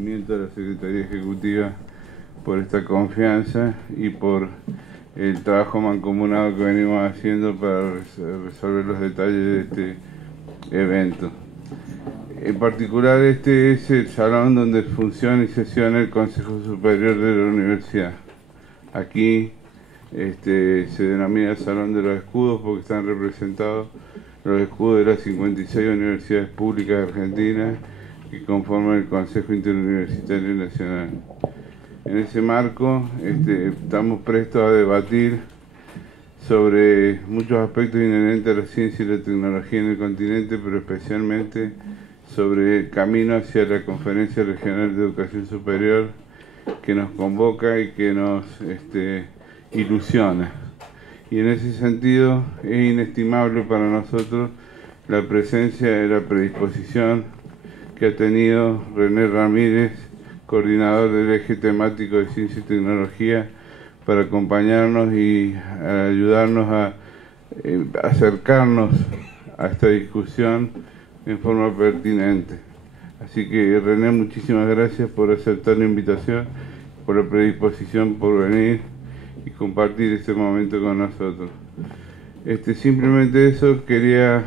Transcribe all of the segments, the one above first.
agradecimiento a la Secretaría Ejecutiva por esta confianza y por el trabajo mancomunado que venimos haciendo para resolver los detalles de este evento. En particular, este es el salón donde funciona y sesiona el Consejo Superior de la Universidad. Aquí se denomina el Salón de los Escudos porque están representados los escudos de las 56 universidades públicas de Argentina que conforman el Consejo Interuniversitario Nacional. En ese marco estamos prestos a debatir sobre muchos aspectos inherentes a la ciencia y la tecnología en el continente, pero especialmente sobre el camino hacia la Conferencia Regional de Educación Superior que nos convoca y que nos ilusiona. Y en ese sentido es inestimable para nosotros la presencia de la predisposición que ha tenido René Ramírez, coordinador del eje temático de ciencia y tecnología, para acompañarnos y ayudarnos a acercarnos a esta discusión en forma pertinente. Así que René, muchísimas gracias por aceptar la invitación, por la predisposición por venir y compartir este momento con nosotros. Simplemente eso, quería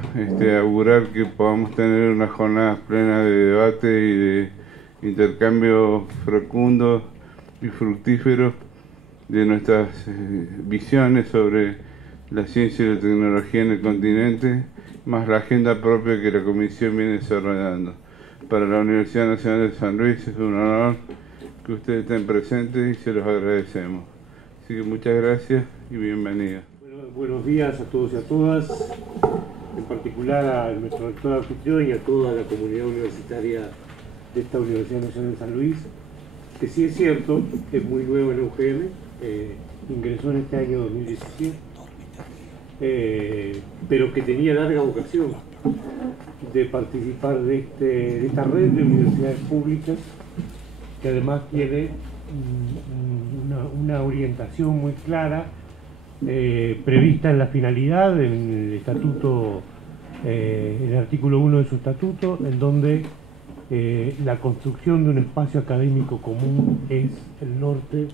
augurar que podamos tener unas jornadas plenas de debate y de intercambio fecundo y fructíferos de nuestras visiones sobre la ciencia y la tecnología en el continente, más la agenda propia que la Comisión viene desarrollando. Para la Universidad Nacional de San Luis es un honor que ustedes estén presentes y se los agradecemos. Así que muchas gracias y bienvenidos. Bueno, buenos días a todos y a todas, en particular a nuestro rector anfitrión y a toda la comunidad universitaria de esta Universidad Nacional de San Luis, que sí es cierto, es muy nuevo en la UGM, ingresó en este año 2017, pero que tenía larga vocación de participar de esta red de universidades públicas, que además tiene una orientación muy clara prevista en la finalidad, en el estatuto, en el artículo 1 de su estatuto, en donde la construcción de un espacio académico común es el norte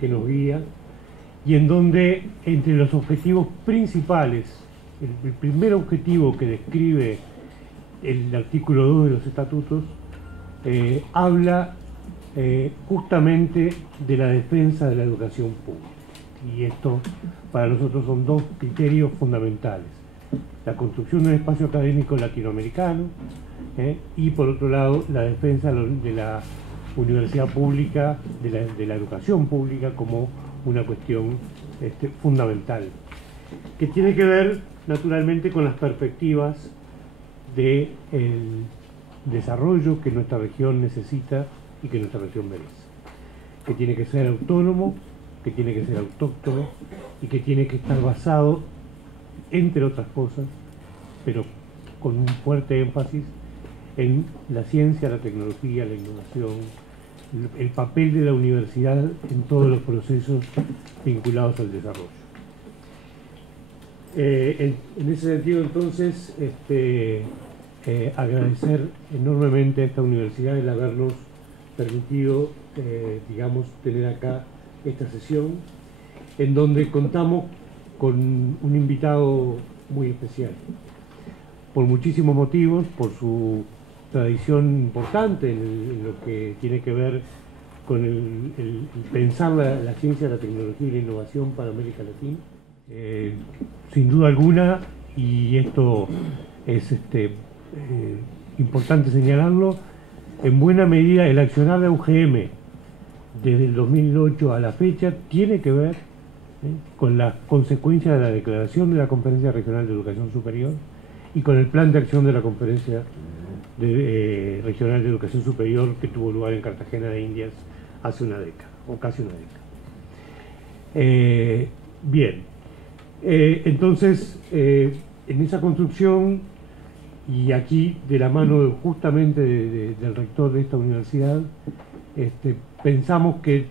que nos guía, y en donde entre los objetivos principales, el primer objetivo que describe el artículo 2 de los estatutos, habla justamente de la defensa de la educación pública. Y esto para nosotros son dos criterios fundamentales: la construcción de un espacio académico latinoamericano y por otro lado la defensa de la universidad pública, de la educación pública como una cuestión fundamental, que tiene que ver naturalmente con las perspectivas del desarrollo que nuestra región necesita y que nuestra región merece, que tiene que ser autónomo, que tiene que ser autóctono y que tiene que estar basado, entre otras cosas, pero con un fuerte énfasis en la ciencia, la tecnología, la innovación, el papel de la universidad en todos los procesos vinculados al desarrollo. En ese sentido, entonces, agradecer enormemente a esta universidad el habernos permitido, digamos, tener acá esta sesión, en donde contamos con un invitado muy especial, por muchísimos motivos, por su tradición importante en lo que tiene que ver con el pensar la ciencia, la tecnología y la innovación para América Latina. Sin duda alguna, y esto es importante señalarlo, en buena medida el accionar de UGM desde el 2008 a la fecha tiene que ver con las consecuencias de la declaración de la Conferencia Regional de Educación Superior y con el plan de acción de la Conferencia Regional de Educación Superior que tuvo lugar en Cartagena de Indias hace una década, o casi una década. Bien, entonces, en esa construcción, y aquí de la mano justamente del rector de esta universidad, pensamos que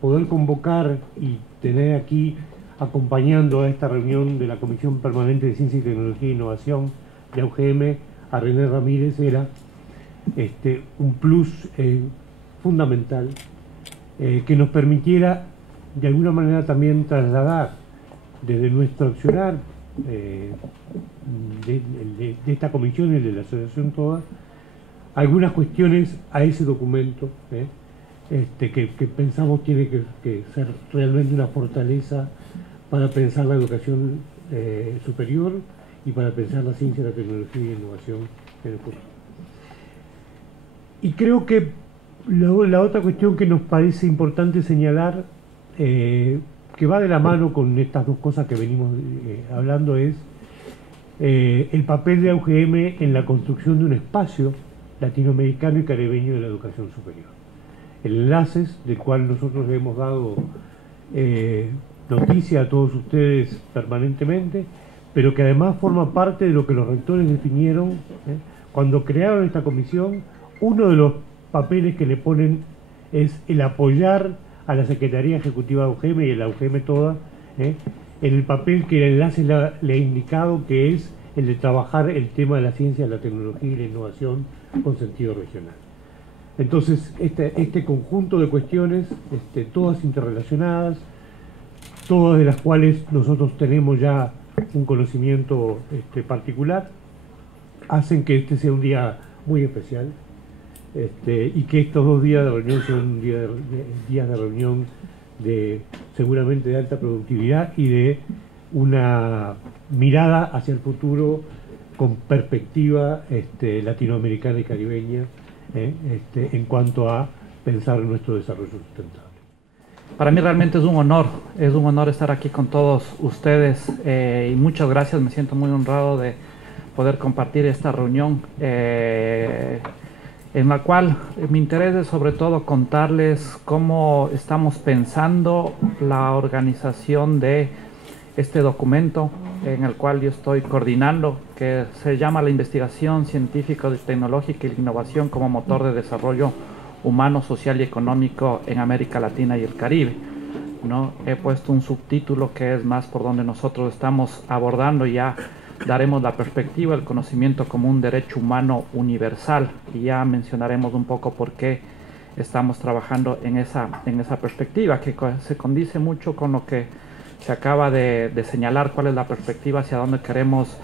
poder convocar y tener aquí acompañando a esta reunión de la Comisión Permanente de Ciencia y Tecnología e Innovación de UGM a René Ramírez era un plus fundamental que nos permitiera de alguna manera también trasladar desde nuestro accionar de esta comisión y de la asociación toda algunas cuestiones a ese documento que pensamos tiene que ser realmente una fortaleza para pensar la educación superior y para pensar la ciencia, la tecnología y la innovación en el futuro. Y creo que la otra cuestión que nos parece importante señalar, que va de la mano con estas dos cosas que venimos hablando, es el papel de la UGM en la construcción de un espacio latinoamericano y caribeño de la educación superior. El enlaces del cual nosotros le hemos dado noticia a todos ustedes permanentemente, pero que además forma parte de lo que los rectores definieron cuando crearon esta comisión. Uno de los papeles que le ponen es el apoyar a la Secretaría Ejecutiva de UGM y a la UGM toda en el papel que el enlace le ha indicado, que es el de trabajar el tema de la ciencia, la tecnología y la innovación con sentido regional. Entonces, este conjunto de cuestiones, todas interrelacionadas, todas de las cuales nosotros tenemos ya un conocimiento particular, hacen que este sea un día muy especial y que estos 2 días de reunión sean días de reunión seguramente de alta productividad y de una mirada hacia el futuro con perspectiva latinoamericana y caribeña en cuanto a pensar en nuestro desarrollo sustentable. Para mí realmente es un honor estar aquí con todos ustedes y muchas gracias, me siento muy honrado de poder compartir esta reunión en la cual mi interés es sobre todo contarles cómo estamos pensando la organización de este documento en el cual yo estoy coordinando, que se llama la investigación científica, tecnológica y la innovación como motor de desarrollo humano, social y económico en América Latina y el Caribe, ¿no? He puesto un subtítulo que es más por donde nosotros estamos abordando, y ya daremos la perspectiva del conocimiento como un derecho humano universal, y ya mencionaremos un poco por qué estamos trabajando en esa perspectiva, que se condice mucho con lo que se acaba de señalar, cuál es la perspectiva hacia dónde queremos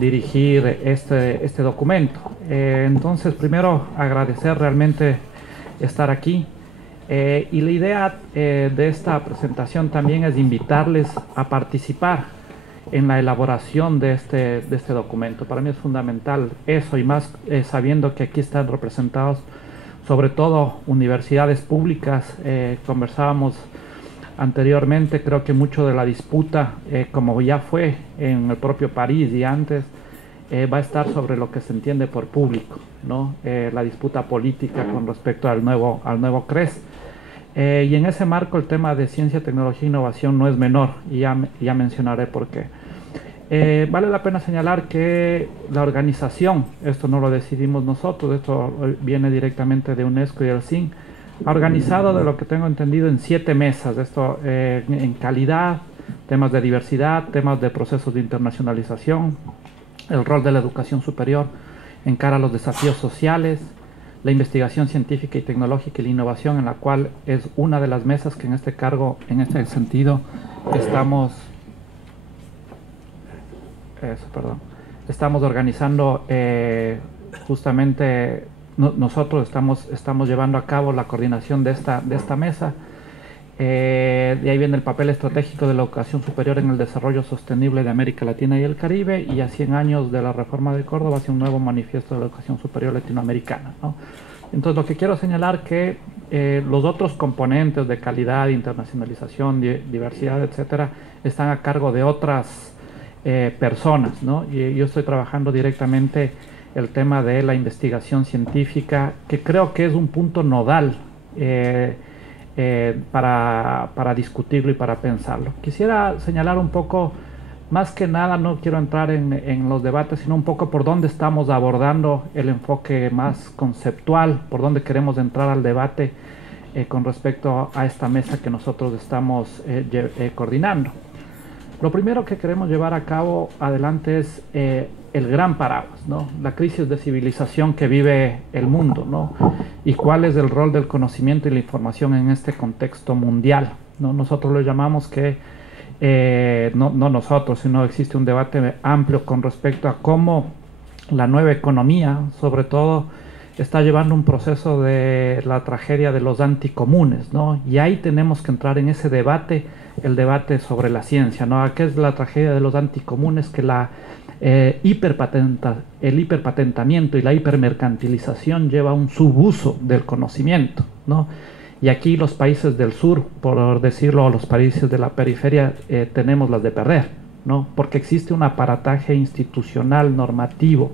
dirigir este documento. Entonces, primero agradecer realmente estar aquí, y la idea de esta presentación también es invitarles a participar en la elaboración de este documento. Para mí es fundamental eso, y más sabiendo que aquí están representados sobre todo universidades públicas. Conversábamos anteriormente, creo que mucho de la disputa, como ya fue en el propio París y antes, va a estar sobre lo que se entiende por público, ¿no? La disputa política con respecto al nuevo CRES. Y en ese marco el tema de ciencia, tecnología e innovación no es menor, y ya mencionaré por qué. Vale la pena señalar que la organización, esto no lo decidimos nosotros, esto viene directamente de UNESCO y el CIN, ha organizado, de lo que tengo entendido, en 7 mesas, esto en calidad, temas de diversidad, temas de procesos de internacionalización, el rol de la educación superior en cara a los desafíos sociales, la investigación científica y tecnológica y la innovación, en la cual es una de las mesas que en este sentido estamos organizando. Justamente nosotros estamos llevando a cabo la coordinación de esta mesa. De ahí viene el papel estratégico de la educación superior en el desarrollo sostenible de América Latina y el Caribe, y a 100 años de la reforma de Córdoba hacia un nuevo manifiesto de la educación superior latinoamericana, ¿no? Entonces, lo que quiero señalar que los otros componentes de calidad, internacionalización, diversidad, etcétera, están a cargo de otras personas, ¿no? Y yo estoy trabajando directamente el tema de la investigación científica, que creo que es un punto nodal para discutirlo y para pensarlo. Quisiera señalar un poco, más que nada, no quiero entrar en los debates, sino un poco por dónde estamos abordando el enfoque más conceptual, por dónde queremos entrar al debate con respecto a esta mesa que nosotros estamos coordinando. Lo primero que queremos llevar a cabo adelante es el gran paraguas, ¿no? La crisis de civilización que vive el mundo, ¿no? Y cuál es el rol del conocimiento y la información en este contexto mundial, ¿no? Nosotros lo llamamos que, no nosotros, sino existe un debate amplio con respecto a cómo la nueva economía, sobre todo, está llevando un proceso de la tragedia de los anticomunes, ¿no? Y ahí tenemos que entrar en ese debate, el debate sobre la ciencia, ¿no? ¿Qué es la tragedia de los anticomunes? Que el hiperpatentamiento y la hipermercantilización lleva a un subuso del conocimiento, ¿no? Y aquí los países del sur, por decirlo, los países de la periferia, tenemos las de perder, ¿no? Porque existe un aparataje institucional, normativo,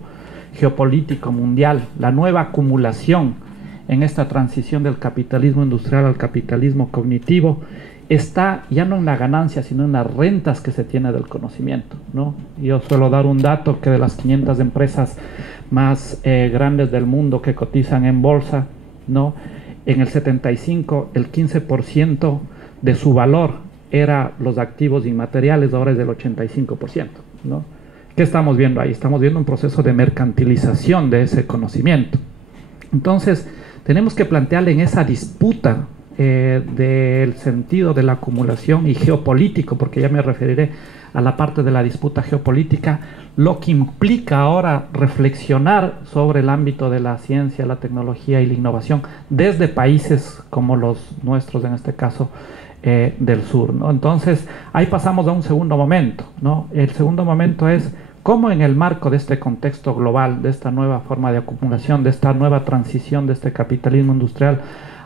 geopolítico mundial, la nueva acumulación en esta transición del capitalismo industrial al capitalismo cognitivo está ya no en la ganancia, sino en las rentas que se tiene del conocimiento, ¿no? Yo suelo dar un dato que de las 500 empresas más grandes del mundo que cotizan en bolsa, ¿no? En el 75, el 15% de su valor era los activos inmateriales, ahora es del 85%, ¿no? ¿Qué estamos viendo ahí? Estamos viendo un proceso de mercantilización de ese conocimiento. Entonces, tenemos que plantearle en esa disputa del sentido de la acumulación y geopolítico, porque ya me referiré a la parte de la disputa geopolítica, lo que implica ahora reflexionar sobre el ámbito de la ciencia, la tecnología y la innovación desde países como los nuestros, en este caso del sur, ¿no? Entonces, ahí pasamos a un segundo momento, ¿no? El segundo momento es cómo en el marco de este contexto global, de esta nueva forma de acumulación, de esta nueva transición de este capitalismo industrial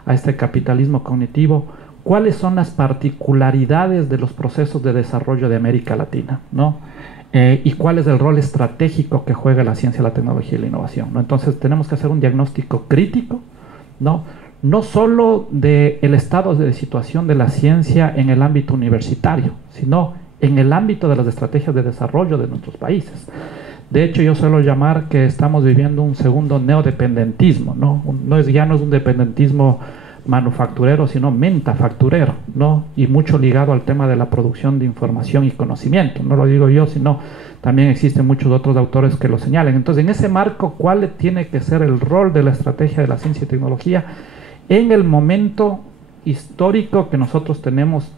a este capitalismo cognitivo, cuáles son las particularidades de los procesos de desarrollo de América Latina, ¿no? Y cuál es el rol estratégico que juega la ciencia, la tecnología y la innovación, ¿no? Entonces tenemos que hacer un diagnóstico crítico, ¿no? No solo del estado de situación de la ciencia en el ámbito universitario, sino en el ámbito de las estrategias de desarrollo de nuestros países. De hecho, yo suelo llamar que estamos viviendo un segundo neodependentismo, ¿no? Ya no es un dependentismo manufacturero, sino mentafacturero, ¿no? Y mucho ligado al tema de la producción de información y conocimiento. No lo digo yo, sino también existen muchos otros autores que lo señalen. Entonces, en ese marco, ¿cuál tiene que ser el rol de la estrategia de la ciencia y tecnología en el momento histórico que nosotros tenemos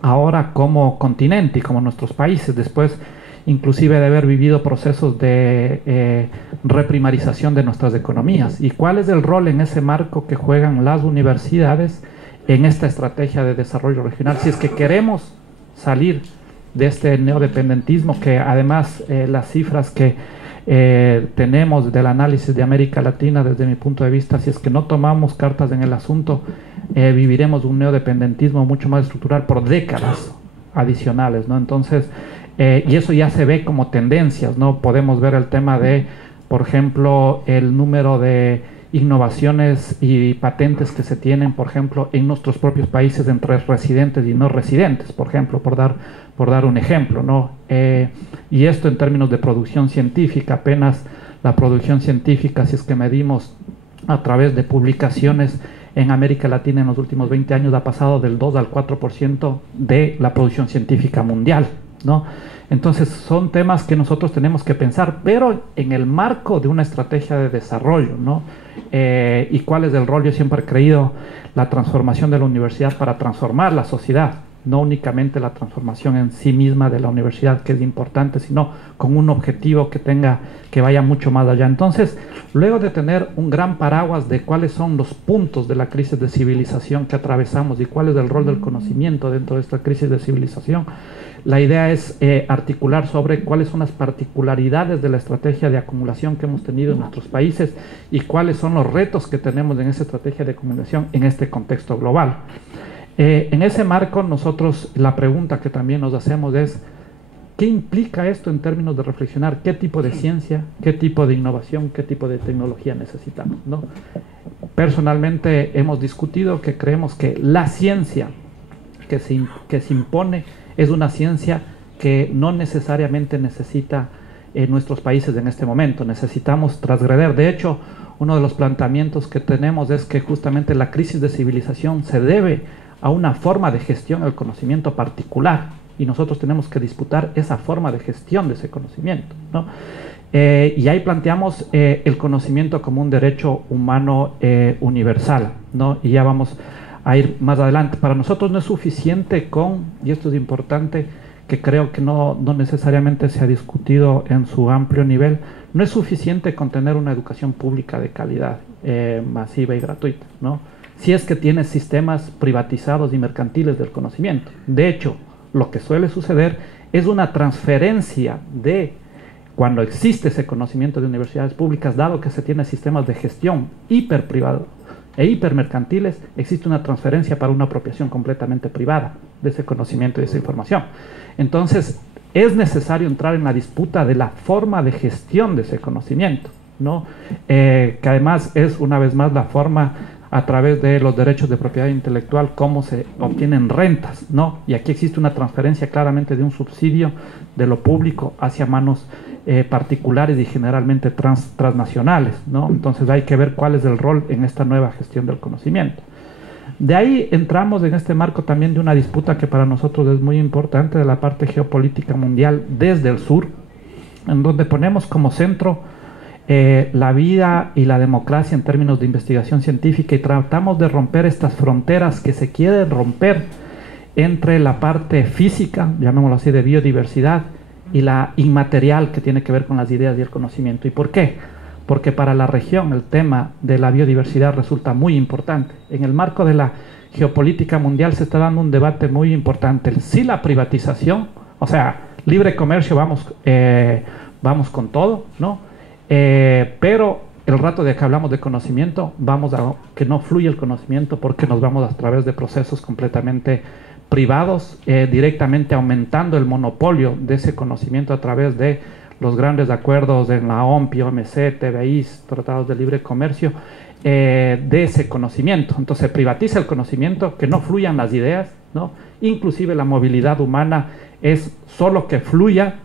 ahora como continente y como nuestros países, después inclusive de haber vivido procesos de reprimarización de nuestras economías? ¿Y cuál es el rol en ese marco que juegan las universidades en esta estrategia de desarrollo regional? Si es que queremos salir de este neodependentismo, que además las cifras que tenemos del análisis de América Latina, desde mi punto de vista, si es que no tomamos cartas en el asunto, viviremos un neodependentismo mucho más estructural por décadas adicionales, ¿no? Entonces, y eso ya se ve como tendencias, ¿no? Podemos ver el tema de, por ejemplo, el número de innovaciones y patentes que se tienen, por ejemplo, en nuestros propios países entre residentes y no residentes, por ejemplo, por dar un ejemplo, ¿no? Y esto en términos de producción científica, apenas la producción científica, si es que medimos a través de publicaciones en América Latina en los últimos 20 años, ha pasado del 2 al 4% de la producción científica mundial, ¿no? Entonces son temas que nosotros tenemos que pensar, pero en el marco de una estrategia de desarrollo, ¿no? ¿Y cuál es el rol? Yo siempre he creído la transformación de la universidad para transformar la sociedad, no únicamente la transformación en sí misma de la universidad, que es importante, sino con un objetivo que vaya mucho más allá. Entonces, luego de tener un gran paraguas de cuáles son los puntos de la crisis de civilización que atravesamos y cuál es el rol del conocimiento dentro de esta crisis de civilización, la idea es articular sobre cuáles son las particularidades de la estrategia de acumulación que hemos tenido en nuestros países y cuáles son los retos que tenemos en esa estrategia de acumulación en este contexto global. En ese marco, nosotros la pregunta que también nos hacemos es: ¿qué implica esto en términos de reflexionar qué tipo de ciencia, qué tipo de innovación, qué tipo de tecnología necesitamos, ¿no? Personalmente hemos discutido que creemos que la ciencia que se impone es una ciencia que no necesariamente necesita nuestros países en este momento. Necesitamos transgreder. De hecho, uno de los planteamientos que tenemos es que justamente la crisis de civilización se debe a una forma de gestión del conocimiento particular, y nosotros tenemos que disputar esa forma de gestión de ese conocimiento, ¿no? Y ahí planteamos el conocimiento como un derecho humano universal, ¿no? Y ya vamos a ir más adelante. Para nosotros no es suficiente con, y esto es importante, que creo que no necesariamente se ha discutido en su amplio nivel, no es suficiente con tener una educación pública de calidad, masiva y gratuita, ¿no? Si es que tienes sistemas privatizados y mercantiles del conocimiento. De hecho, lo que suele suceder es una transferencia de, cuando existe ese conocimiento de universidades públicas, dado que se tiene sistemas de gestión hiperprivados e hipermercantiles, existe una transferencia para una apropiación completamente privada de ese conocimiento y de esa información. Entonces, es necesario entrar en la disputa de la forma de gestión de ese conocimiento, ¿no? Que además es, una vez más, la forma a través de los derechos de propiedad intelectual, cómo se obtienen rentas, ¿no? Y aquí existe una transferencia claramente de un subsidio de lo público hacia manos particulares y generalmente transnacionales, ¿no? Entonces hay que ver cuál es el rol en esta nueva gestión del conocimiento. De ahí entramos en este marco también de una disputa que para nosotros es muy importante, de la parte geopolítica mundial desde el sur, en donde ponemos como centro la vida y la democracia en términos de investigación científica, y tratamos de romper estas fronteras que se quieren romper entre la parte física, llamémoslo así, de biodiversidad, y la inmaterial, que tiene que ver con las ideas y el conocimiento. ¿Y por qué? Porque para la región el tema de la biodiversidad resulta muy importante. En el marco de la geopolítica mundial se está dando un debate muy importante. Si la privatización, o sea, libre comercio, vamos con todo, ¿no? Pero el rato de que hablamos de conocimiento, vamos a que no fluya el conocimiento, porque nos vamos a través de procesos completamente privados, directamente aumentando el monopolio de ese conocimiento a través de los grandes acuerdos en la OMPI, OMC, TBI, tratados de libre comercio, de ese conocimiento. Entonces se privatiza el conocimiento, que no fluyan las ideas, ¿no? Inclusive la movilidad humana es solo que fluya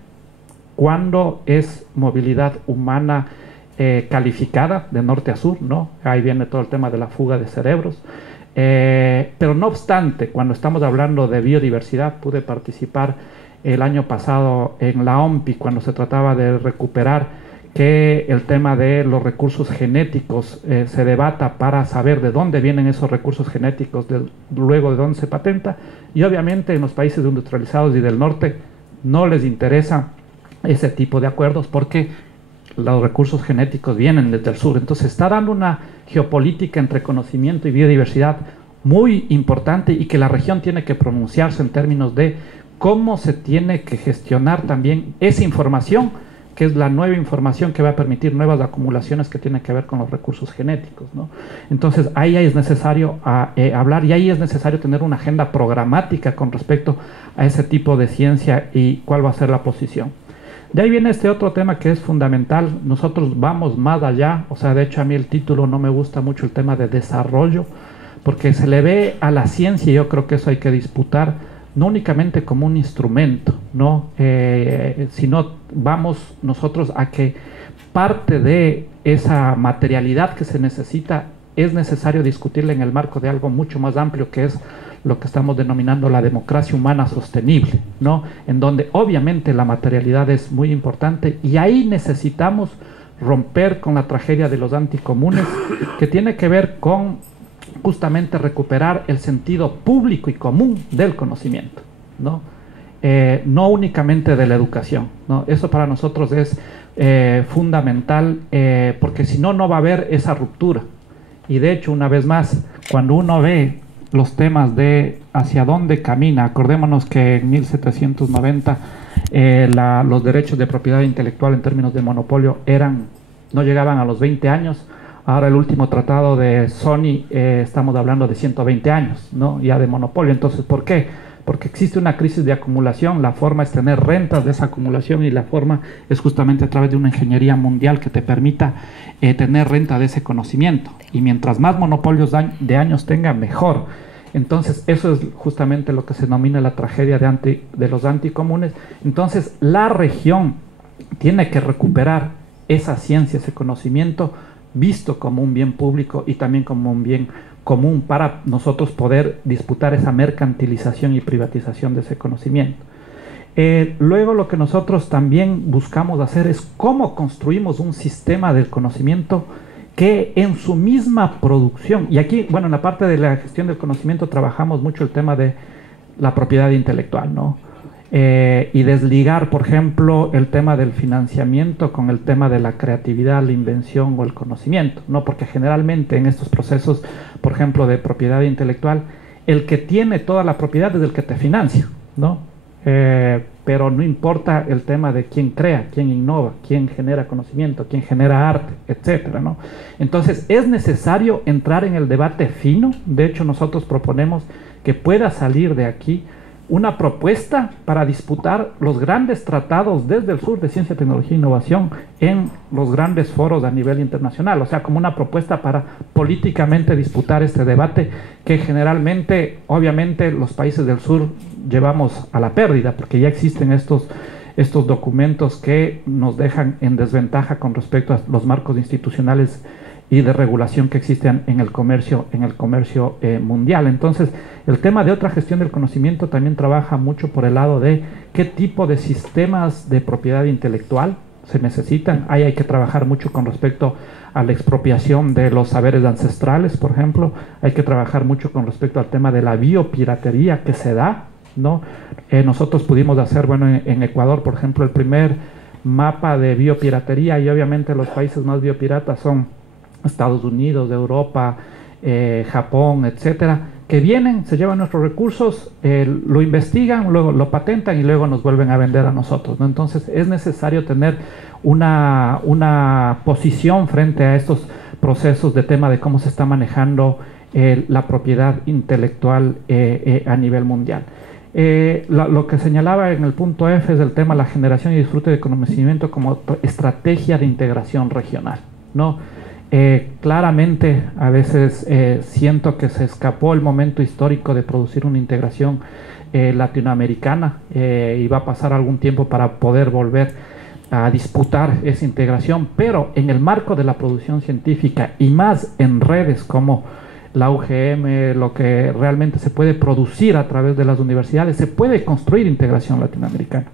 cuando es movilidad humana calificada de norte a sur, ¿no? Ahí viene todo el tema de la fuga de cerebros. Pero no obstante, cuando estamos hablando de biodiversidad, pude participar el año pasado en la OMPI cuando se trataba de recuperar que el tema de los recursos genéticos se debata para saber de dónde vienen esos recursos genéticos, luego de dónde se patenta, y obviamente en los países industrializados y del norte no les interesa ese tipo de acuerdos porque los recursos genéticos vienen desde el sur. Entonces está dando una geopolítica entre conocimiento y biodiversidad muy importante, y que la región tiene que pronunciarse en términos de cómo se tiene que gestionar también esa información, que es la nueva información que va a permitir nuevas acumulaciones que tienen que ver con los recursos genéticos, ¿no? Entonces ahí es necesario hablar, y ahí es necesario tener una agenda programática con respecto a ese tipo de ciencia y cuál va a ser la posición. De ahí viene este otro tema que es fundamental. Nosotros vamos más allá, o sea, de hecho a mí el título no me gusta mucho, el tema de desarrollo, porque se le ve a la ciencia, y yo creo que eso hay que disputar, no únicamente como un instrumento, ¿no? Sino vamos nosotros a que parte de esa materialidad que se necesita es necesario discutirla en el marco de algo mucho más amplio, que es lo que estamos denominando la democracia humana sostenible, ¿no? En donde obviamente la materialidad es muy importante, y ahí necesitamos romper con la tragedia de los anticomunes, que tiene que ver con justamente recuperar el sentido público y común del conocimiento, ¿no? No únicamente de la educación, ¿no? Eso para nosotros es fundamental, porque si no, no va a haber esa ruptura. Y de hecho, una vez más, cuando uno ve los temas de hacia dónde camina, acordémonos que en 1790 los derechos de propiedad intelectual en términos de monopolio no llegaban a los 20 años. Ahora el último tratado de Sony, estamos hablando de 120 años, ¿no? Ya de monopolio. Entonces, ¿por qué? Porque existe una crisis de acumulación. La forma es tener rentas de esa acumulación, y la forma es justamente a través de una ingeniería mundial que te permita tener renta de ese conocimiento. Y mientras más monopolios de años tenga, mejor. Entonces, eso es justamente lo que se denomina la tragedia de los anticomunes. Entonces, la región tiene que recuperar esa ciencia, ese conocimiento, visto como un bien público y también como un bien común, para nosotros poder disputar esa mercantilización y privatización de ese conocimiento. Luego lo que nosotros también buscamos hacer es cómo construimos un sistema del conocimiento que en su misma producción, y aquí, bueno, en la parte de la gestión del conocimiento trabajamos mucho el tema de la propiedad intelectual, ¿no? Y desligar, por ejemplo, el tema del financiamiento con el tema de la creatividad, la invención o el conocimiento, ¿no? Porque generalmente en estos procesos, por ejemplo, de propiedad intelectual, el que tiene toda la propiedad es el que te financia, ¿no? Pero no importa el tema de quién crea, quién innova, quién genera conocimiento, quién genera arte, etcétera, ¿no? Entonces es necesario entrar en el debate fino. De hecho, nosotros proponemos que pueda salir de aquí una propuesta para disputar los grandes tratados desde el sur de ciencia, tecnología e innovación en los grandes foros a nivel internacional, o sea, como una propuesta para políticamente disputar este debate que generalmente, obviamente, los países del sur llevamos a la pérdida, porque ya existen estos documentos que nos dejan en desventaja con respecto a los marcos institucionales y de regulación que existen en el comercio mundial. Entonces, el tema de otra gestión del conocimiento también trabaja mucho por el lado de qué tipo de sistemas de propiedad intelectual se necesitan. Ahí hay que trabajar mucho con respecto a la expropiación de los saberes ancestrales, por ejemplo. Hay que trabajar mucho con respecto al tema de la biopiratería que se da, ¿no? Nosotros pudimos hacer, bueno, en Ecuador, por ejemplo, el primer mapa de biopiratería, y obviamente los países más biopiratas son Estados Unidos, Europa, Japón, etcétera, que vienen, se llevan nuestros recursos, lo investigan, luego lo patentan y luego nos vuelven a vender a nosotros, ¿no? Entonces es necesario tener una posición frente a estos procesos de tema de cómo se está manejando la propiedad intelectual a nivel mundial. Lo que señalaba en el punto F es el tema de la generación y disfrute de conocimiento como estrategia de integración regional, ¿no? Claramente a veces siento que se escapó el momento histórico de producir una integración latinoamericana y va a pasar algún tiempo para poder volver a disputar esa integración, pero en el marco de la producción científica y más en redes como la UGM, lo que realmente se puede producir a través de las universidades, se puede construir integración latinoamericana.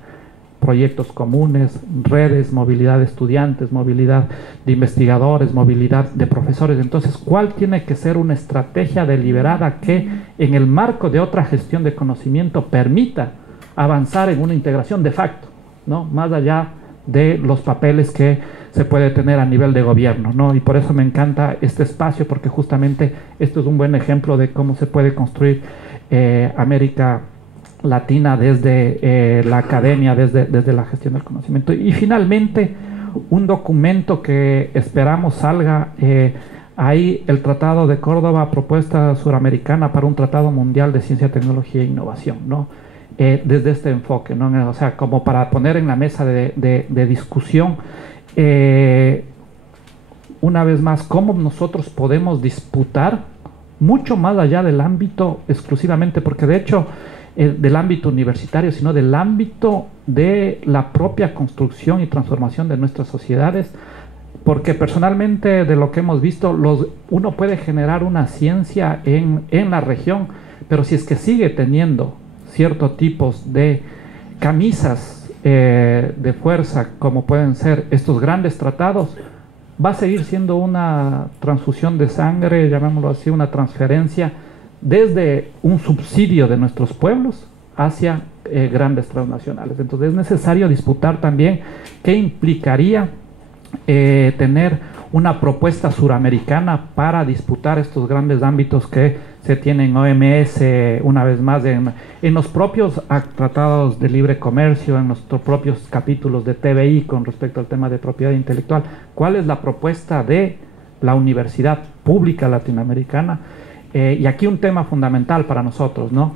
Proyectos comunes, redes, movilidad de estudiantes, movilidad de investigadores, movilidad de profesores. Entonces, ¿cuál tiene que ser una estrategia deliberada que en el marco de otra gestión de conocimiento permita avanzar en una integración de facto, ¿no? Más allá de los papeles que se puede tener a nivel de gobierno, ¿no? Y por eso me encanta este espacio, porque justamente esto es un buen ejemplo de cómo se puede construir América Latina desde la academia, desde la gestión del conocimiento. Y finalmente, un documento que esperamos salga ahí, el Tratado de Córdoba, propuesta suramericana para un Tratado Mundial de Ciencia, Tecnología e Innovación, ¿no? Desde este enfoque, ¿no? O sea, como para poner en la mesa de discusión, una vez más, cómo nosotros podemos disputar mucho más allá del ámbito exclusivamente, porque de hecho, del ámbito universitario, sino del ámbito de la propia construcción y transformación de nuestras sociedades, porque personalmente de lo que hemos visto, uno puede generar una ciencia en la región, pero si es que sigue teniendo ciertos tipos de camisas de fuerza, como pueden ser estos grandes tratados, va a seguir siendo una transfusión de sangre, llamémoslo así, una transferencia desde un subsidio de nuestros pueblos hacia grandes transnacionales. Entonces es necesario disputar también qué implicaría tener una propuesta suramericana para disputar estos grandes ámbitos que se tienen en OMS, una vez más en los propios tratados de libre comercio, en nuestros propios capítulos de TBI con respecto al tema de propiedad intelectual. ¿Cuál es la propuesta de la universidad pública latinoamericana? Y aquí un tema fundamental para nosotros, ¿no?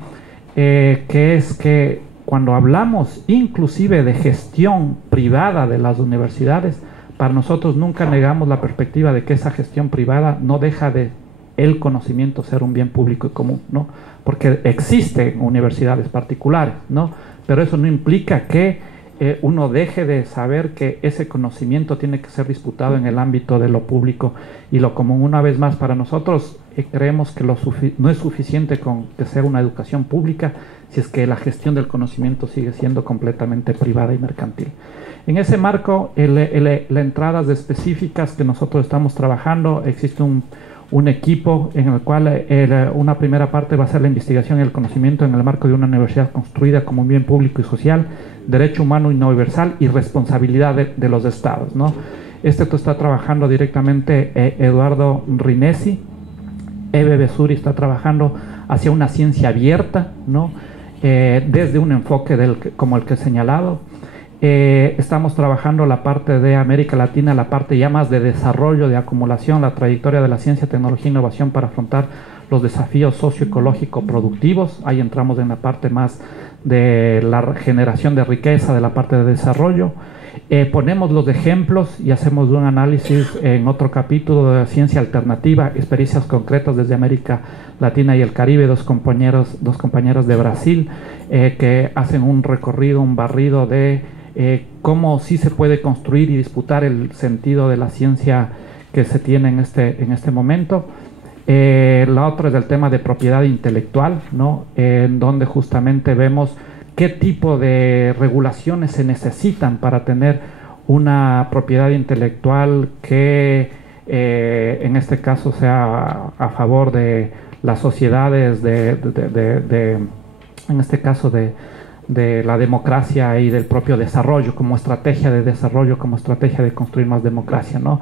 Que es que cuando hablamos inclusive de gestión privada de las universidades, para nosotros nunca negamos la perspectiva de que esa gestión privada no deja de el conocimiento ser un bien público y común, ¿no? Porque existen universidades particulares, ¿no? Pero eso no implica que uno deje de saber que ese conocimiento tiene que ser disputado en el ámbito de lo público y lo común. Una vez más, para nosotros creemos que no es suficiente con que sea una educación pública si es que la gestión del conocimiento sigue siendo completamente privada y mercantil. En ese marco, las entradas específicas que nosotros estamos trabajando, existe un equipo en el cual una primera parte va a ser la investigación y el conocimiento en el marco de una universidad construida como un bien público y social, derecho humano y no universal y responsabilidad de los estados, ¿no? Está trabajando directamente Eduardo Rinesi. Eve Besuri está trabajando hacia una ciencia abierta, ¿no? Desde un enfoque como el que he señalado. Estamos trabajando la parte de América Latina, la parte ya más de desarrollo, de acumulación, la trayectoria de la ciencia, tecnología e innovación para afrontar los desafíos socioecológico-productivos. Ahí entramos en la parte más de la generación de riqueza, de la parte de desarrollo. Ponemos los ejemplos y hacemos un análisis en otro capítulo de ciencia alternativa, experiencias concretas desde América Latina y el Caribe, dos compañeros de Brasil que hacen un recorrido, un barrido de cómo sí se puede construir y disputar el sentido de la ciencia que se tiene en este momento. La otra es el tema de propiedad intelectual, ¿no? En donde justamente vemos qué tipo de regulaciones se necesitan para tener una propiedad intelectual que en este caso sea a favor de las sociedades, en este caso de la democracia y del propio desarrollo, como estrategia de desarrollo, como estrategia de construir más democracia, ¿no?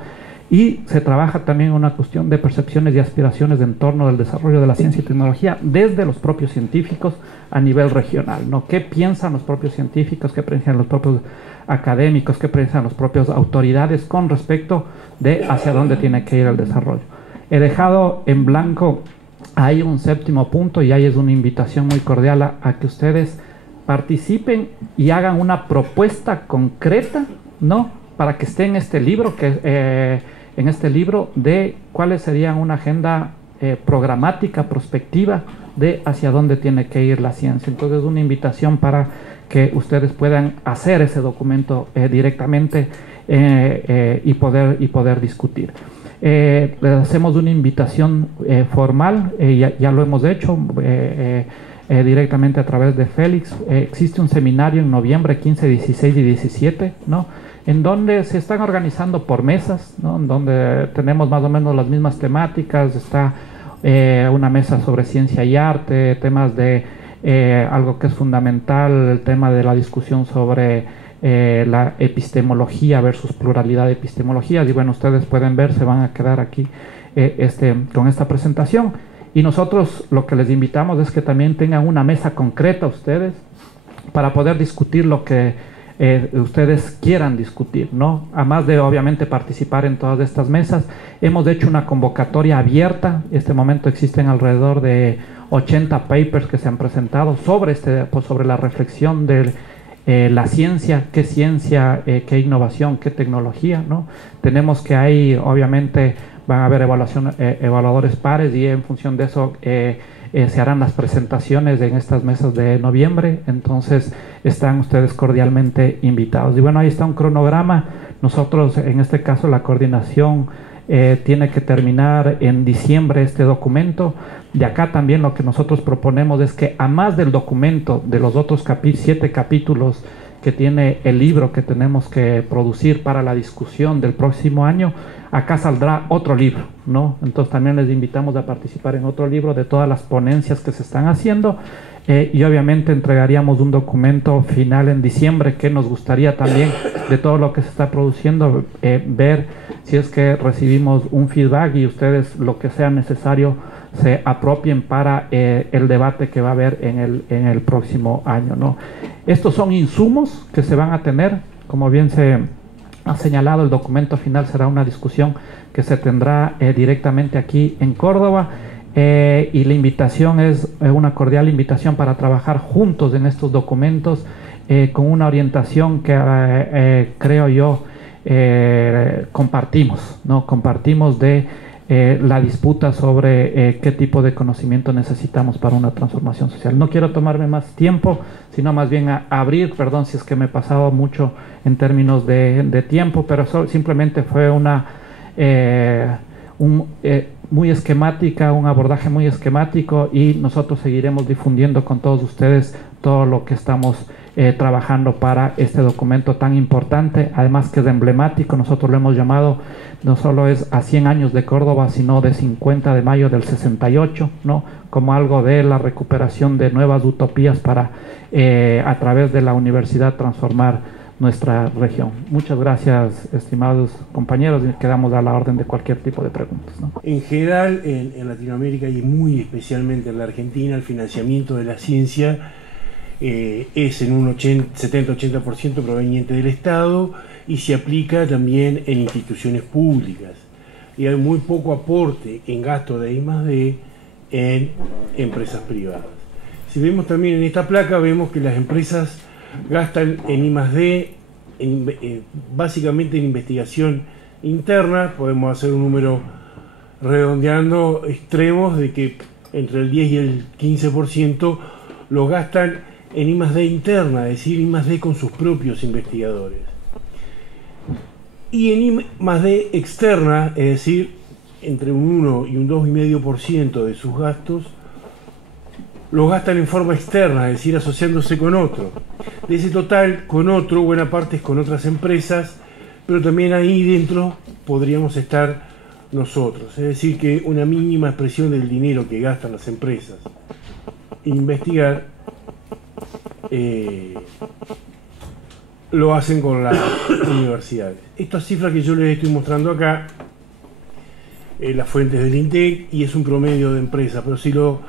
Y se trabaja también una cuestión de percepciones y aspiraciones en torno del desarrollo de la ciencia y tecnología desde los propios científicos a nivel regional, ¿no? ¿Qué piensan los propios científicos, qué piensan los propios académicos, qué piensan las propias autoridades con respecto de hacia dónde tiene que ir el desarrollo? He dejado en blanco ahí un séptimo punto y ahí es una invitación muy cordial a que ustedes participen y hagan una propuesta concreta, ¿no? Para que esté en este libro, en este libro de cuáles serían una agenda programática, prospectiva de hacia dónde tiene que ir la ciencia. Entonces, una invitación para que ustedes puedan hacer ese documento directamente y poder discutir. Les hacemos una invitación formal, ya lo hemos hecho directamente a través de Félix. Existe un seminario en noviembre 15, 16 y 17, ¿no? En donde se están organizando por mesas, ¿no? En donde tenemos más o menos las mismas temáticas. Está una mesa sobre ciencia y arte, temas de algo que es fundamental, el tema de la discusión sobre la epistemología versus pluralidad de epistemologías. Y bueno, ustedes pueden ver, se van a quedar aquí con esta presentación. Y nosotros lo que les invitamos es que también tengan una mesa concreta ustedes para poder discutir lo que ustedes quieran discutir, ¿no? Además de obviamente participar en todas estas mesas, hemos hecho una convocatoria abierta. En este momento existen alrededor de 80 papers que se han presentado sobre la reflexión de la ciencia, qué innovación, qué tecnología, ¿no? Tenemos que ahí obviamente van a haber evaluadores pares y en función de eso se harán las presentaciones en estas mesas de noviembre. Entonces están ustedes cordialmente invitados. Y bueno, ahí está un cronograma. Nosotros, en este caso, la coordinación tiene que terminar en diciembre este documento. De acá también lo que nosotros proponemos es que, a más del documento, de los otros 7 capítulos que tiene el libro que tenemos que producir para la discusión del próximo año, acá saldrá otro libro, ¿no? Entonces también les invitamos a participar en otro libro de todas las ponencias que se están haciendo y obviamente entregaríamos un documento final en diciembre que nos gustaría también, de todo lo que se está produciendo, ver si es que recibimos un feedback y ustedes lo que sea necesario se apropien para el debate que va a haber en el próximo año, ¿no? Estos son insumos que se van a tener, como bien se ha señalado. El documento final será una discusión que se tendrá directamente aquí en Córdoba y la invitación es una cordial invitación para trabajar juntos en estos documentos con una orientación que creo yo compartimos, ¿no? Compartimos de la disputa sobre qué tipo de conocimiento necesitamos para una transformación social. No quiero tomarme más tiempo, sino más bien abrir, perdón si es que me he pasado mucho en términos de tiempo, pero simplemente fue una muy esquemática, un abordaje muy esquemático, y nosotros seguiremos difundiendo con todos ustedes todo lo que estamos trabajando para este documento tan importante, además que es emblemático. Nosotros lo hemos llamado, no solo es a 100 años de Córdoba, sino de 50 de mayo del 68, ¿no? Como algo de la recuperación de nuevas utopías para, a través de la universidad, transformar nuestra región. Muchas gracias, estimados compañeros, y quedamos a la orden de cualquier tipo de preguntas, ¿no? En general, en Latinoamérica y muy especialmente en la Argentina, el financiamiento de la ciencia es en un 70-80% proveniente del Estado y se aplica también en instituciones públicas. Y hay muy poco aporte en gasto de I+D en empresas privadas. Si vemos también en esta placa, vemos que las empresas gastan en I+D, básicamente en investigación interna. Podemos hacer un número redondeando extremos de que entre el 10 y el 15% lo gastan en I+D interna, es decir, I+D con sus propios investigadores. Y en I+D externa, es decir, entre un 1 y un 2,5% de sus gastos, lo gastan en forma externa, es decir, asociándose con otro. De ese total, con otro, buena parte es con otras empresas, pero también ahí dentro podríamos estar nosotros. Es decir, que una mínima expresión del dinero que gastan las empresas en investigar lo hacen con las universidades. Estas cifras que yo les estoy mostrando acá, las fuentes del INTEC, y es un promedio de empresas, pero si lo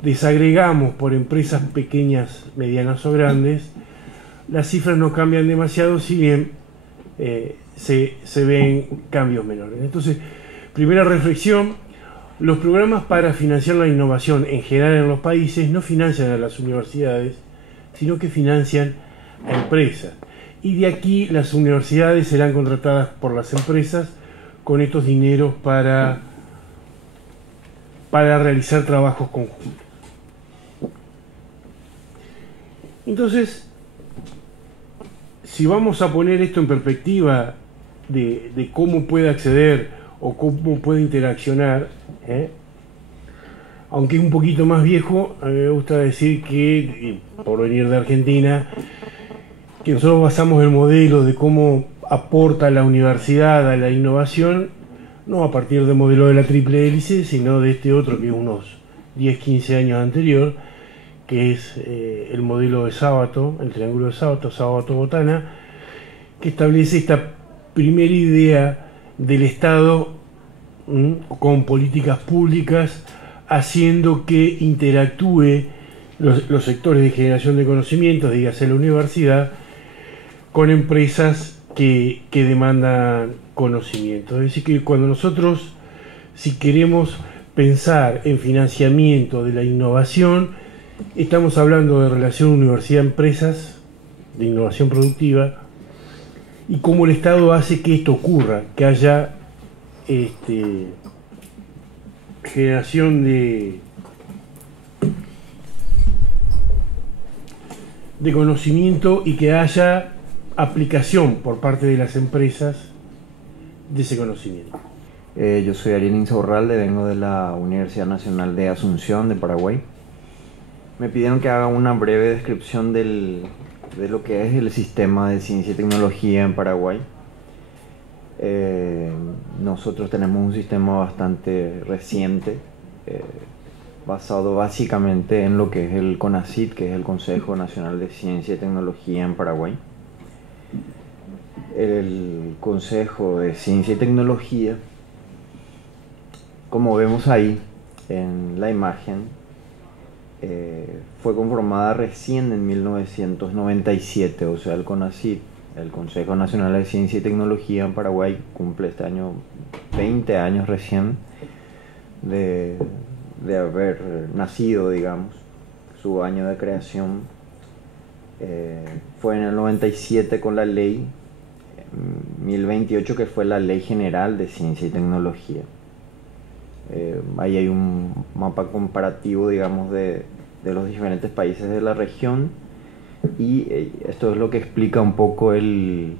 desagregamos por empresas pequeñas, medianas o grandes, las cifras no cambian demasiado, si bien se ven cambios menores. Entonces, primera reflexión: los programas para financiar la innovación en general en los países no financian a las universidades, sino que financian a empresas. Y de aquí las universidades serán contratadas por las empresas con estos dineros para realizar trabajos conjuntos. Entonces, si vamos a poner esto en perspectiva de cómo puede acceder o cómo puede interaccionar, aunque es un poquito más viejo, a mí me gusta decir que, por venir de Argentina, que nosotros basamos el modelo de cómo aporta la universidad a la innovación, no a partir del modelo de la triple hélice, sino de este otro que es unos 10-15 años anterior, que es el modelo de Sábato, el triángulo de Sábato, Sábato-Botana, que establece esta primera idea del Estado con políticas públicas, haciendo que interactúe los sectores de generación de conocimientos, dígase la universidad, con empresas que demandan conocimiento. Es decir, que cuando nosotros, si queremos pensar en financiamiento de la innovación, estamos hablando de relación universidad-empresas, de innovación productiva, y cómo el Estado hace que esto ocurra, que haya generación de conocimiento y que haya aplicación por parte de las empresas de ese conocimiento. Yo soy Ariel Insaurralde, vengo de la Universidad Nacional de Asunción de Paraguay. Me pidieron que haga una breve descripción de lo que es el sistema de ciencia y tecnología en Paraguay. Nosotros tenemos un sistema bastante reciente, basado básicamente en lo que es el CONACYT, que es el Consejo Nacional de Ciencia y Tecnología en Paraguay. El Consejo de Ciencia y Tecnología, como vemos ahí en la imagen, fue conformada recién en 1997, o sea, el CONACYT, el Consejo Nacional de Ciencia y Tecnología en Paraguay, cumple este año 20 años recién de haber nacido, digamos. Su año de creación fue en el 97 con la ley 1028, que fue la Ley General de Ciencia y Tecnología. Ahí hay un mapa comparativo, digamos, de los diferentes países de la región, y esto es lo que explica un poco el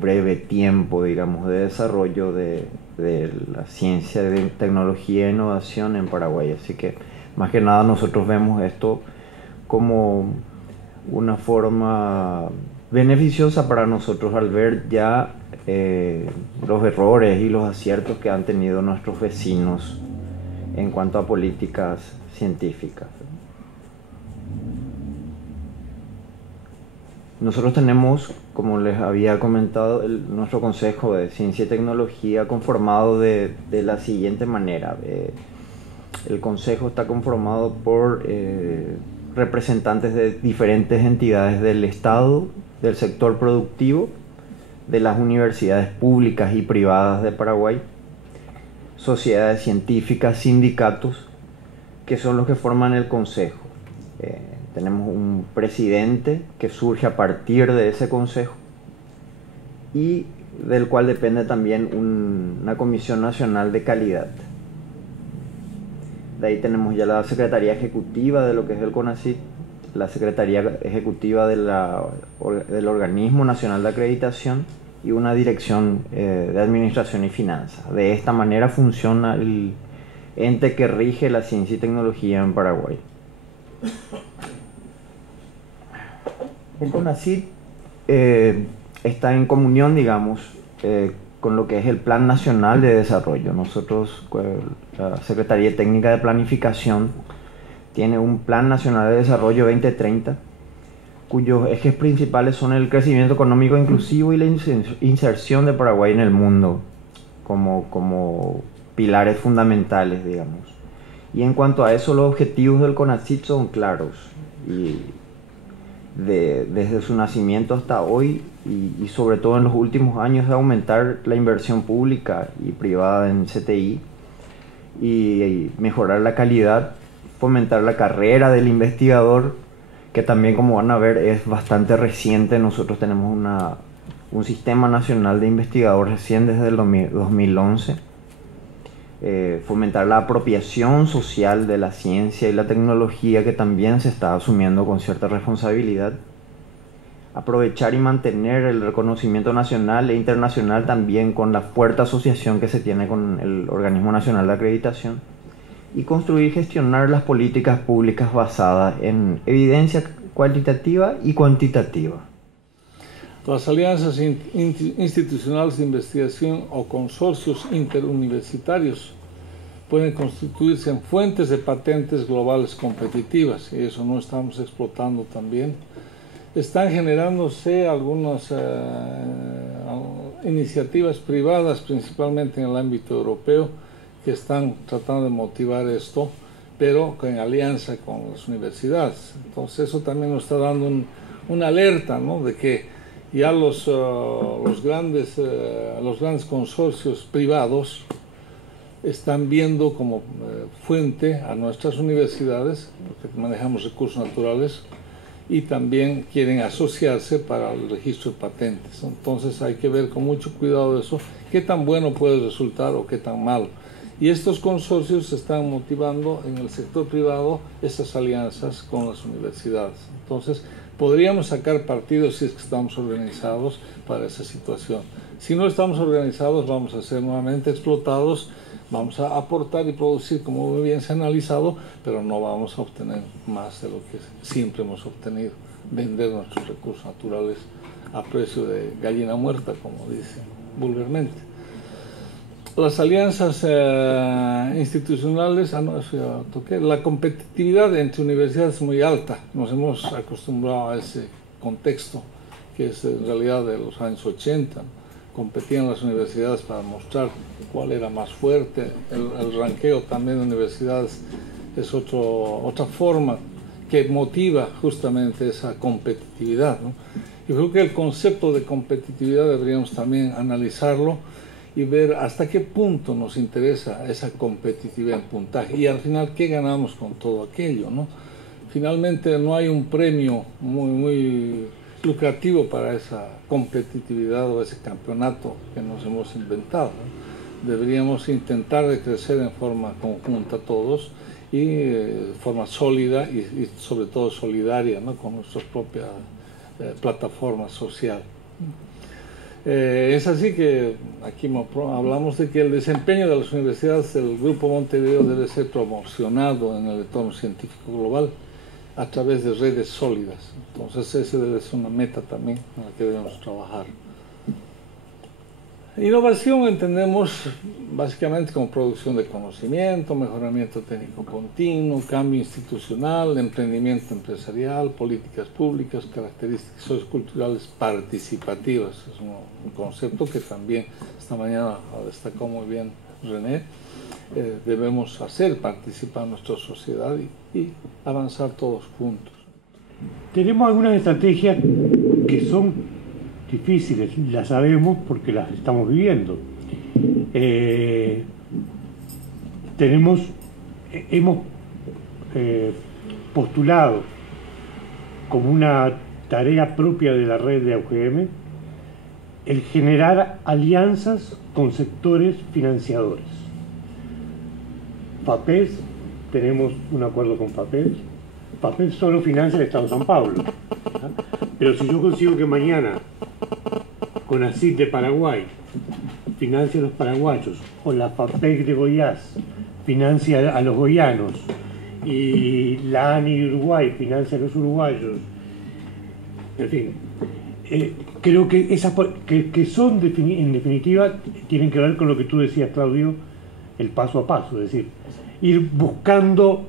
breve tiempo, digamos, de desarrollo de la ciencia, de tecnología e innovación en Paraguay. Así que, más que nada, nosotros vemos esto como una forma beneficiosa para nosotros al ver ya los errores y los aciertos que han tenido nuestros vecinos en cuanto a políticas científicas. Nosotros tenemos, como les había comentado, nuestro Consejo de Ciencia y Tecnología conformado de la siguiente manera. El Consejo está conformado por representantes de diferentes entidades del Estado, del sector productivo, de las universidades públicas y privadas de Paraguay, sociedades científicas, sindicatos, que son los que forman el Consejo. Tenemos un presidente que surge a partir de ese consejo y del cual depende también una Comisión Nacional de Calidad. De ahí tenemos ya la Secretaría Ejecutiva de lo que es el CONACYT, la Secretaría Ejecutiva del Organismo Nacional de Acreditación y una Dirección de Administración y Finanzas. De esta manera funciona el ente que rige la ciencia y tecnología en Paraguay. El CONACYT está en comunión, digamos, con lo que es el Plan Nacional de Desarrollo. Nosotros, la Secretaría Técnica de Planificación, tiene un Plan Nacional de Desarrollo 2030, cuyos ejes principales son el crecimiento económico inclusivo y la inserción de Paraguay en el mundo como pilares fundamentales, digamos. Y en cuanto a eso, los objetivos del CONACYT son claros y desde su nacimiento hasta hoy y sobre todo en los últimos años, de aumentar la inversión pública y privada en CTI y mejorar la calidad, fomentar la carrera del investigador, que también, como van a ver, es bastante reciente. Nosotros tenemos un sistema nacional de investigador recién desde el 2011. Fomentar la apropiación social de la ciencia y la tecnología, que también se está asumiendo con cierta responsabilidad. Aprovechar y mantener el reconocimiento nacional e internacional también con la fuerte asociación que se tiene con el Organismo Nacional de Acreditación. Y construir y gestionar las políticas públicas basadas en evidencia cualitativa y cuantitativa. Las alianzas institucionales de investigación o consorcios interuniversitarios pueden constituirse en fuentes de patentes globales competitivas, y eso no estamos explotando también. Están generándose algunas iniciativas privadas, principalmente en el ámbito europeo, que están tratando de motivar esto, pero en alianza con las universidades. Entonces eso también nos está dando una alerta, ¿no?, de que ya los grandes consorcios privados están viendo como fuente a nuestras universidades, porque manejamos recursos naturales, y también quieren asociarse para el registro de patentes. Entonces hay que ver con mucho cuidado eso, qué tan bueno puede resultar o qué tan malo. Y estos consorcios están motivando en el sector privado estas alianzas con las universidades. Entonces, podríamos sacar partido si es que estamos organizados para esa situación. Si no estamos organizados, vamos a ser nuevamente explotados, vamos a aportar y producir, como muy bien se ha analizado, pero no vamos a obtener más de lo que siempre hemos obtenido, vender nuestros recursos naturales a precio de gallina muerta, como dicen vulgarmente. Las alianzas institucionales, la competitividad entre universidades es muy alta. Nos hemos acostumbrado a ese contexto, que es en realidad de los años 80. Competían las universidades para mostrar cuál era más fuerte. El ranqueo también de universidades es otra forma que motiva justamente esa competitividad, ¿no? Yo creo que el concepto de competitividad deberíamos también analizarlo y ver hasta qué punto nos interesa esa competitividad en puntaje y al final qué ganamos con todo aquello, ¿no? Finalmente no hay un premio muy lucrativo para esa competitividad o ese campeonato que nos hemos inventado, ¿no? deberíamos intentar de crecer en forma conjunta todos y de forma sólida y sobre todo solidaria, ¿no? Con nuestra propia plataforma social. Es así que aquí hablamos de que el desempeño de las universidades del Grupo Montevideo debe ser promocionado en el entorno científico global a través de redes sólidas. Entonces esa debe ser una meta también en la que debemos trabajar. Innovación entendemos básicamente como producción de conocimiento, mejoramiento técnico continuo, cambio institucional, emprendimiento empresarial, políticas públicas, características socioculturales participativas. Es un concepto que también esta mañana destacó muy bien René. Debemos hacer participar a nuestra sociedad y avanzar todos juntos. Tenemos algunas estrategias que son difíciles, las sabemos porque las estamos viviendo. Hemos postulado como una tarea propia de la red de AUGM el generar alianzas con sectores financiadores. FAPES, tenemos un acuerdo con FAPES. FAPES solo financia el Estado de San Pablo, ¿verdad? Pero si yo consigo que mañana CONACYT de Paraguay financia a los paraguayos, o la FAPEC de Goiás financia a los goianos, y la ANI de Uruguay financia a los uruguayos, en fin, creo que esas que son en definitiva tienen que ver con lo que tú decías, Claudio, el paso a paso, es decir, ir buscando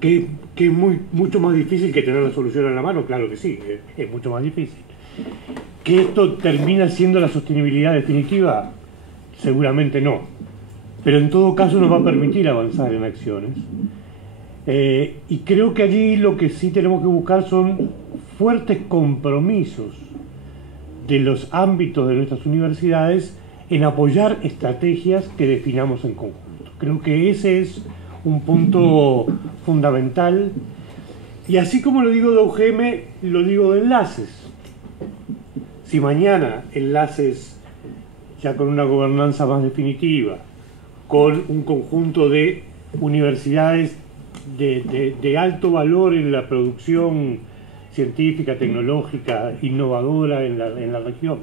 que es mucho más difícil que tener la solución a la mano, claro que sí, es mucho más difícil. ¿Que esto termina siendo la sostenibilidad definitiva? Seguramente no, pero en todo caso nos va a permitir avanzar en acciones. Y creo que allí lo que sí tenemos que buscar son fuertes compromisos de los ámbitos de nuestras universidades en apoyar estrategias que definamos en conjunto. Creo que ese es un punto fundamental, y así como lo digo de UGM, lo digo de enlaces. Si mañana enlaces, ya con una gobernanza más definitiva, con un conjunto de universidades de alto valor en la producción científica, tecnológica, innovadora en la región,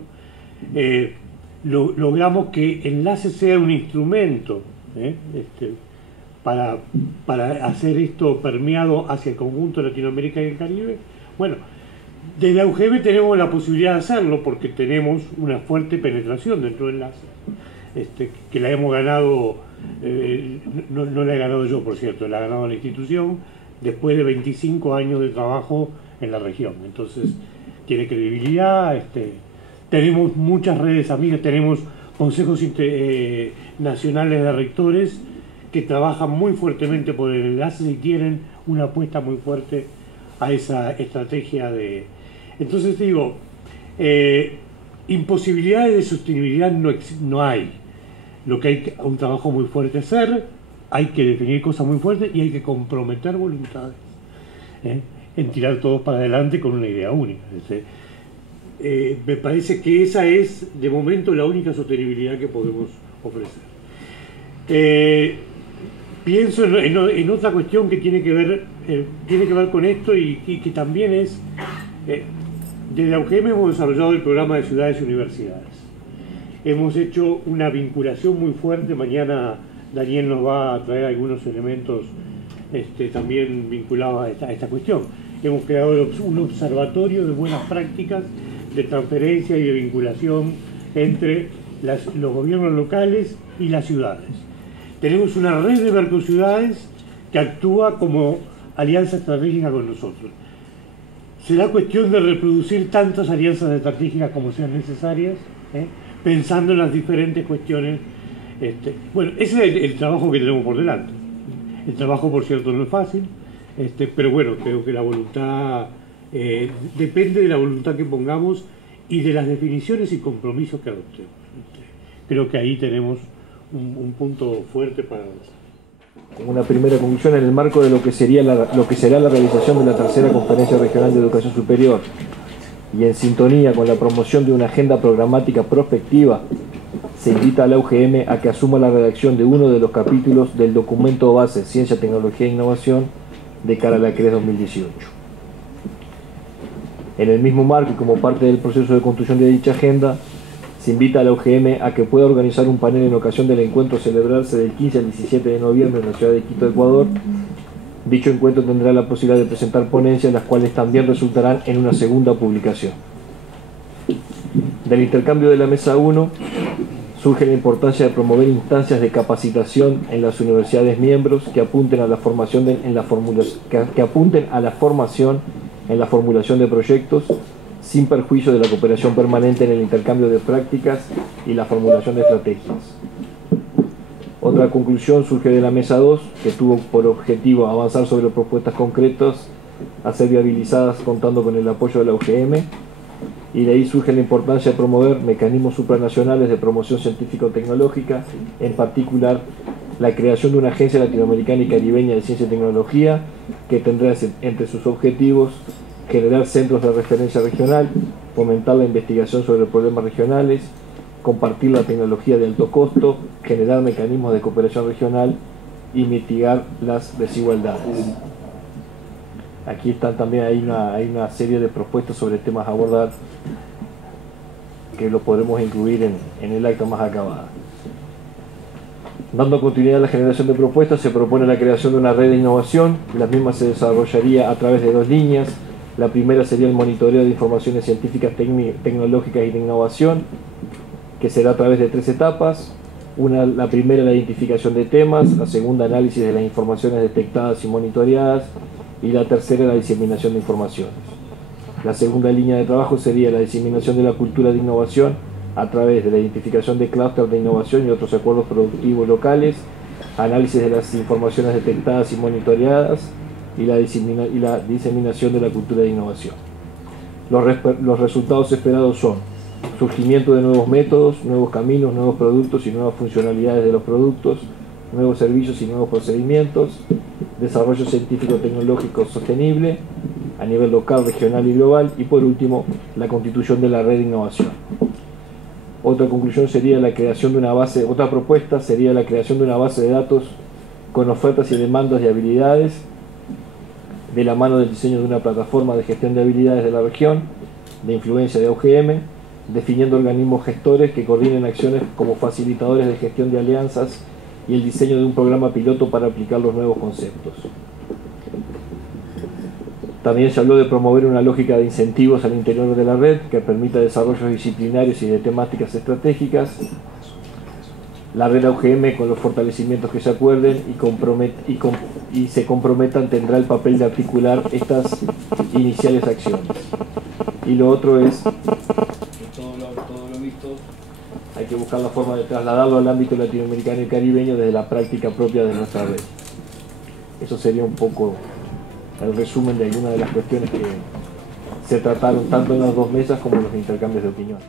logramos que enlaces sea un instrumento para hacer esto permeado hacia el conjunto de Latinoamérica y el Caribe. Bueno, desde AUGM tenemos la posibilidad de hacerlo porque tenemos una fuerte penetración dentro de enlaces, que la hemos ganado, no la he ganado yo, por cierto, la ha ganado la institución después de 25 años de trabajo en la región. Entonces tiene credibilidad, tenemos muchas redes amigas, tenemos consejos nacionales de rectores que trabajan muy fuertemente por el enlace y tienen una apuesta muy fuerte a esa estrategia de... Entonces digo, imposibilidades de sostenibilidad no hay. Lo que hay un trabajo muy fuerte hacer, hay que definir cosas muy fuertes y hay que comprometer voluntades en tirar todos para adelante con una idea única. Me parece que esa es de momento la única sostenibilidad que podemos ofrecer. Pienso en otra cuestión que tiene que ver con esto y que también es, desde AUGM hemos desarrollado el programa de ciudades y universidades. Hemos hecho una vinculación muy fuerte. Mañana Daniel nos va a traer algunos elementos también vinculados a esta cuestión. Hemos creado un observatorio de buenas prácticas de transferencia y de vinculación entre los gobiernos locales y las ciudades. Tenemos una red de Mercociudades que actúa como alianza estratégica con nosotros. Será cuestión de reproducir tantas alianzas estratégicas como sean necesarias, pensando en las diferentes cuestiones. Bueno, ese es el trabajo que tenemos por delante. El trabajo, por cierto, no es fácil, pero bueno, creo que la voluntad depende de la voluntad que pongamos y de las definiciones y compromisos que adoptemos. Creo que ahí tenemos un punto fuerte para avanzar. Una primera conclusión en el marco de lo que será la realización de la tercera Conferencia Regional de Educación Superior y en sintonía con la promoción de una agenda programática prospectiva se invita a la UGM a que asuma la redacción de uno de los capítulos del documento base Ciencia, Tecnología e Innovación de cara a la CRES 2018. En el mismo marco y como parte del proceso de construcción de dicha agenda, se invita a la UGM a que pueda organizar un panel en ocasión del encuentro a celebrarse del 15 al 17 de noviembre en la ciudad de Quito, Ecuador. Dicho encuentro tendrá la posibilidad de presentar ponencias, las cuales también resultarán en una segunda publicación. Del intercambio de la Mesa 1 surge la importancia de promover instancias de capacitación en las universidades miembros que apunten a la formación en la formulación de proyectos, sin perjuicio de la cooperación permanente en el intercambio de prácticas y la formulación de estrategias. Otra conclusión surge de la Mesa 2, que tuvo por objetivo avanzar sobre propuestas concretas a ser viabilizadas contando con el apoyo de la UGM, y de ahí surge la importancia de promover mecanismos supranacionales de promoción científico-tecnológica, en particular la creación de una agencia latinoamericana y caribeña de ciencia y tecnología que tendrá entre sus objetivos generar centros de referencia regional, fomentar la investigación sobre problemas regionales, compartir la tecnología de alto costo, generar mecanismos de cooperación regional y mitigar las desigualdades. Aquí están también, hay una serie de propuestas sobre temas a abordar que lo podremos incluir en el acta más acabada. Dando continuidad a la generación de propuestas, se propone la creación de una red de innovación. La misma se desarrollaría a través de dos líneas. La primera sería el monitoreo de informaciones científicas, tecnológicas y de innovación, que será a través de 3 etapas. La primera, la identificación de temas; la segunda, análisis de las informaciones detectadas y monitoreadas; y la tercera, la diseminación de informaciones. La segunda línea de trabajo sería la diseminación de la cultura de innovación a través de la identificación de clústeres de innovación y otros acuerdos productivos locales, análisis de las informaciones detectadas y monitoreadas, y la diseminación de la cultura de innovación. Los resultados esperados son surgimiento de nuevos métodos, nuevos caminos, nuevos productos y nuevas funcionalidades de los productos, nuevos servicios y nuevos procedimientos, desarrollo científico-tecnológico sostenible a nivel local, regional y global, y por último, la constitución de la red de innovación. Otra conclusión sería la creación de una base, otra propuesta sería la creación de una base de datos con ofertas y demandas de habilidades, de la mano del diseño de una plataforma de gestión de habilidades de la región, de influencia de UGM, definiendo organismos gestores que coordinen acciones como facilitadores de gestión de alianzas y el diseño de un programa piloto para aplicar los nuevos conceptos. También se habló de promover una lógica de incentivos al interior de la red que permita desarrollos disciplinarios y de temáticas estratégicas. La red UGM, con los fortalecimientos que se acuerden y se comprometan, tendrá el papel de articular estas iniciales acciones. Y lo otro es, todo lo visto, hay que buscar la forma de trasladarlo al ámbito latinoamericano y caribeño desde la práctica propia de nuestra red. Eso sería un poco el resumen de algunas de las cuestiones que se trataron tanto en las dos mesas como en los intercambios de opinión.